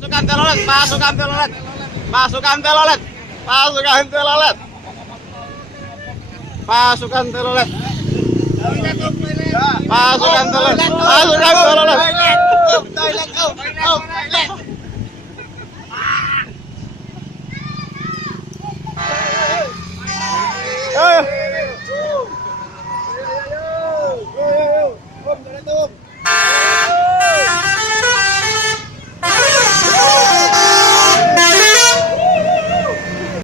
Pasukan telolet, pasukan telolet, pasukan telolet, pasukan telolet, pasukan telolet, pasukan telolet, pasukan telolet.